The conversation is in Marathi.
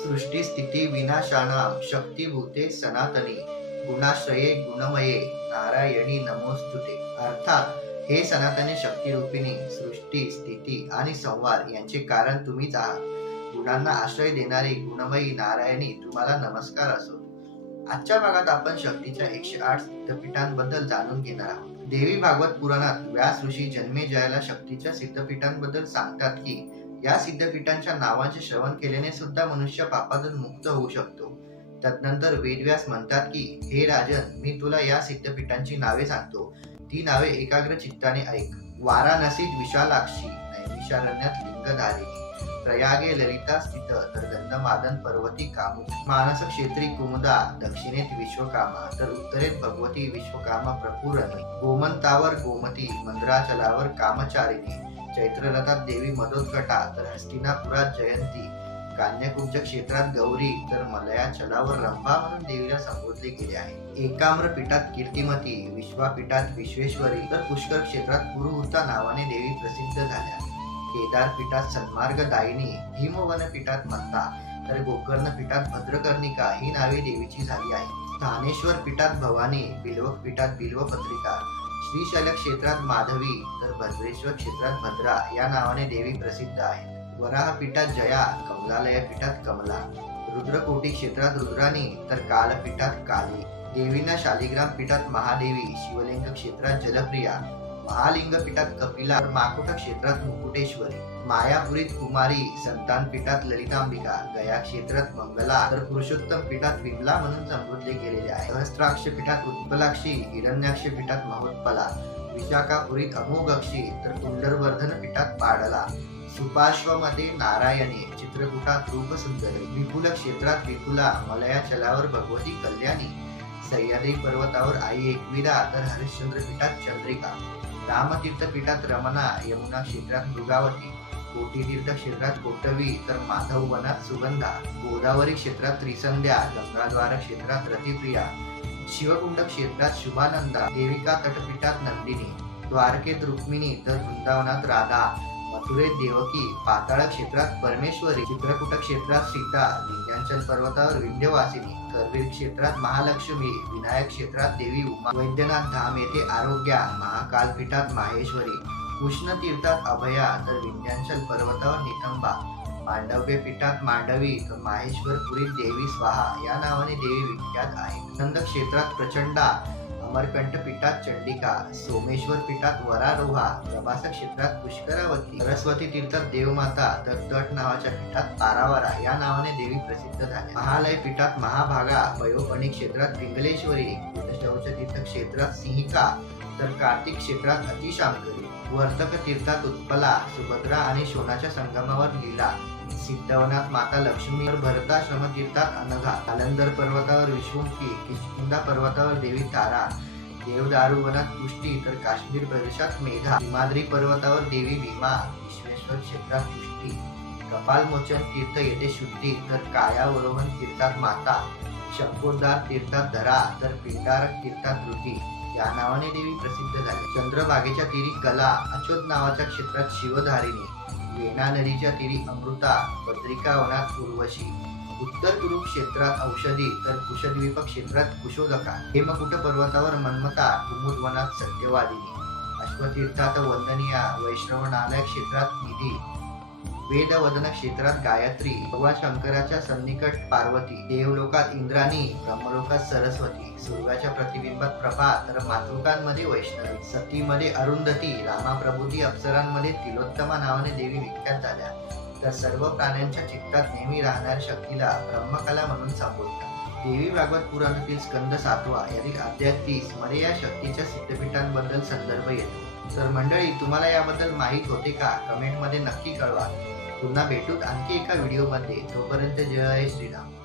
सृष्टी स्थिती विनाशानाम शक्तीभूते सनातनी गुणाश्रये गुणमये नारायणी नमोस्तुते. अर्थात हे सनातनी शक्तिरूपिणी सृष्टी स्थिती आणि संवाद यांचे कारण तुम्हीच आहात. गुणांना आश्रय देणारी गुणमयी नारायणी तुम्हाला नमस्कार असो. आजच्या भागात आपण शक्तीच्या एकशे आठ सिद्धपीठांबद्दल जाणून घेणार आहोत. देवी भागवत पुराणात व्यास ऋषी जन्मेजयाला शक्तीच्या सिद्धपीठांबद्दल सांगतात की या सिद्धपीठांच्या नावांचे श्रवण केल्याने सुद्धा मनुष्य पापातून मुक्त होऊ शकतो. तदनंतर वेदव्यास म्हणतात की हे राजन मी तुला या सिद्धपीठांची नावे सांगतो. ती नावे एकाग्र चित्ताने ऐक. वाराणसीत विशालाक्षी विशालण्यात लिंगधारिणी प्रयागे ललिता स्थित तर गंधमादन पर्वती कामू. मानस क्षेत्री कुमुदा दक्षिणेत विश्वकामा तर उत्तरेत भगवती विश्वकामा प्रपुरणी गोमंतावर गोमती मंद्राचलावर कामचारिणी. चैत्रलता देवी मधोदकटा तर हस्तिनापुरात जयंती. कान्याकुंज क्षेत्रात गौरी तर मलयाचलावर रंभा म्हणून देवीला संबोधले गेले आहे. एकाम्र पीठात कीर्तिमती विश्वापीठात विश्वेश्वरी तर पुष्कर क्षेत्रात पुरुहूता नावाने देवी प्रसिद्ध झाल्या. केदार पीठात सन्मार्ग दायिनी भीमवन पीठात मंदा तर गोकर्ण पीठात भद्रकर्णिका ही नावे देवीची झाली आहे स्थानेश्वर पीठात भवानी बिल्वक पीठात बिल्वपत्रिका श्रीशैल क्षेत्रात माधवी तर भद्रेश्वर क्षेत्रात भद्रा या नावाने देवी प्रसिद्ध आहे वराह पीठात जया कमलालय पीठात कमला रुद्रकोटी क्षेत्रात रुद्राणी तर कालपीठात काली. देवींना शालिग्राम पीठात महादेवी शिवलिंग क्षेत्रात जलप्रिया महालिंग पीठात कपिला माकुट क्षेत्रात मुकुटेश्वरी मायापुरीत कुमारी संतान पीठात ललितांबिका गया क्षेत्रात मंगला तर पुरुषोत्तम पीठात विमला म्हणून संबोधले गेलेले आहे. सहस्त्राक्ष पीठात उत्पलाक्षी हिरण्याक्ष पीठात महोत्पला विशाखापुरीत अमोघक्षी तर कुंडरवर्धन पीठात पाडला. सुपार्श्वमध्ये नारायणी चित्रकूटात रूपसुंदरी विपुल क्षेत्रात विपुला मलयाचलावर भगवती कल्याणी सह्याद्री पर्वतावर आई एकविरा तर हरिश्चंद्र पीठात चंद्रिका रामतीर्थ पीठात रमणा यमुना क्षेत्रात मृगावती कोटीतीर्थ क्षेत्रात कोटवी तर माधव वनात सुगंधा गोदावरी क्षेत्रात त्रिसंध्या गंगाद्वार क्षेत्रात रतिप्रिया शिवकुंड क्षेत्रात शुभानंदा देविका तटपीठात नंदिनी द्वारकेत रुक्मिणी तर वृंदावनात राधा मथुरेत देवकी पाताळ क्षेत्रात परमेश्वरी चित्रकूट क्षेत्रात सीता विंध्याचल पर्वतावर विंध्यवासिनी करवीर क्षेत्रात महालक्ष्मी विनायक क्षेत्रात देवी उमा वैद्यनाथ धाम येथे आरोग्या महाकालपीठात माहेश्वरी कृष्णतीर्थात अभया तर विंध्याचल पर्वतावर नितंबा मांडव्य पीठात मांडवी तर माहेश्वरपुरी देवी स्वाहा या नावाने देवी विख्यात आहे नंद क्षेत्रात प्रचंडा अमरकंठ पीठात चंडिका सोमेश्वर पीठात वरारोहा प्रभास क्षेत्रात पुष्करावती सरस्वती तीर्थात देवमाता तर तट नावाच्या पीठात पारावरा या नावाने देवी प्रसिद्ध झाल्या. महालय पीठात महाभागा पयोपणी क्षेत्रात पिंगलेश्वरी शौच तीर्थ क्षेत्रात सिंहिका तर कार्तिक क्षेत्रात अतिशांकरी वर्तक तीर्थात उत्पला सुभद्रा आणि शोणाच्या संगमावर लीला सिद्धवनात माता लक्ष्मीवर भरताश्रम तीर्थात अनघा. आलंदर पर्वतावर विश्वमुखी किष्किंदा पर्वतावर देवी तारा. देवदारू वनात पुष्टी तर काश्मीर प्रदेशात मेघा हिमाद्री पर्वतावर देवी भीमा. विश्वेश्वर क्षेत्रात पुष्टी. कपालमोचन तीर्थ येथे शुद्धी तर कायावरोहन तीर्थात माता. शंकोदार तीर्थात धरा तर पिंडारक तीर्थात ऋती. या नावाने देवी प्रसिद्ध झाली. चंद्रभागेच्या तिरी कला अचोत नावाच्या क्षेत्रात शिवधारिणी वेणा नदीच्या तिरी अमृता बद्रिका वनात उर्वशी उत्तर कुरुप क्षेत्रात औषधी तर कुशद्वीप क्षेत्रात कुशोदका. हेमकुट पर्वतावर मन्मता कुमुद वनात सत्यवादिनी. अश्वतीर्थात वैष्णव वैश्रवणालय क्षेत्रात निधी वेदवदन क्षेत्रात गायत्री भगवान शंकराच्या सन्निकट पार्वती देवलोकात इंद्राणी ब्रह्मलोकात सरस्वती सूर्याच्या प्रतिबिंबात प्रभा तर मातृकांमध्ये वैष्णवी सतीमध्ये अरुंधती रामाप्रभूती अप्सरांमध्ये तिलोत्तमा नावाने देवी विख्यात झाल्या. तर सर्व प्राण्यांच्या चित्तात नेहमी राहणाऱ्या शक्तीला ब्रह्मकला म्हणून संबोधतात. देवी भागवत पुराणातील स्कंद सातवा यातील अध्याय तीसमध्ये या शक्तीच्या सिद्धपीठांबद्दल संदर्भ येतो. तर मंडळी तुम्हाला याबद्दल माहीत होते का? कमेंटमध्ये नक्की कळवा. पुन्हा भेटूत आणखी एका व्हिडिओमध्ये. तोपर्यंत जय श्रीराम.